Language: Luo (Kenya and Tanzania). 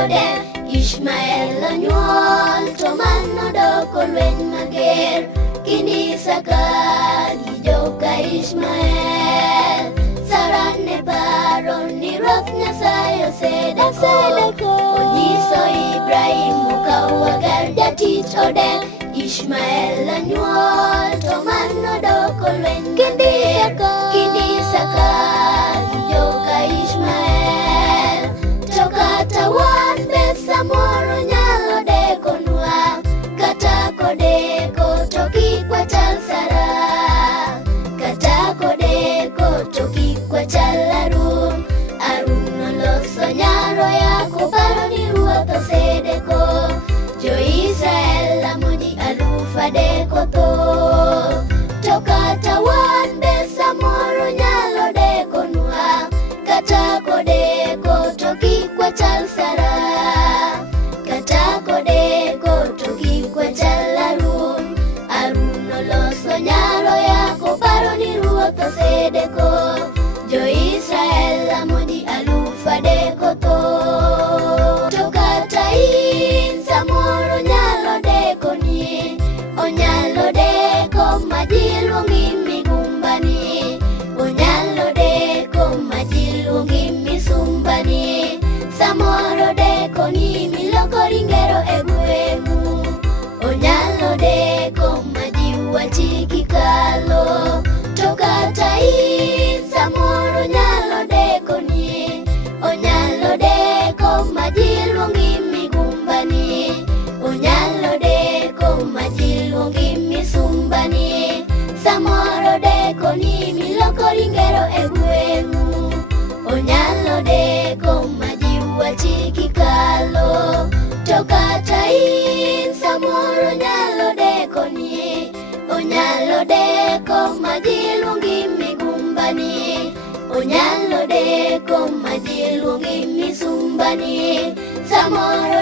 ode Ishmael onyuol to mano doko lweny mager kini Isaka gi joka Ishmael. Sara ne paro ni Ruoth Nyasaye osedeko onyiso Ibrahim okaw Hagar jatich ode Ishmael onyuol to mano doko lweny mager kini Isaka gi joka Ishmael. To kata wan be samoro nyalo dekonwa kata kodeko to kik wachal Sara, kata kodeko to kik wachal Harun. Harun noloso nyaroya koparo ni Ruoth osedeko Jo-Israel lamo ji 3,000 tho. To kata wan be samoro nyalo dekonwa kata kodeko to kik wachal Sara, kata kodeko to kik wachal Harun. Harun noloso nyaroya koparo ni Ruoth osedeko Jo-Israel lamo ji 3,000 tho. To kata in samoro nyalo dekoni, onyalo deko ma ji luongi migumbani, onyalo deko ma ji luongi misumbani. Samoro dekoni milokori ngero e gweng'u, onyalo deko ma ji wachi kikalo. To kata in samoro nyalo dekoni, onyalo deko ma ji luongi migumbani, onyalo deko ma ji luongi misumbani. Samoro dekoni milokori ngero e gweng'u, onyalo deko ma ji wachi kikalo. To kata in samoro nyalo dekoni, onyalo deko ma ji luongi migumbani, onyalo deko ma ji luongi misumbani. Samoro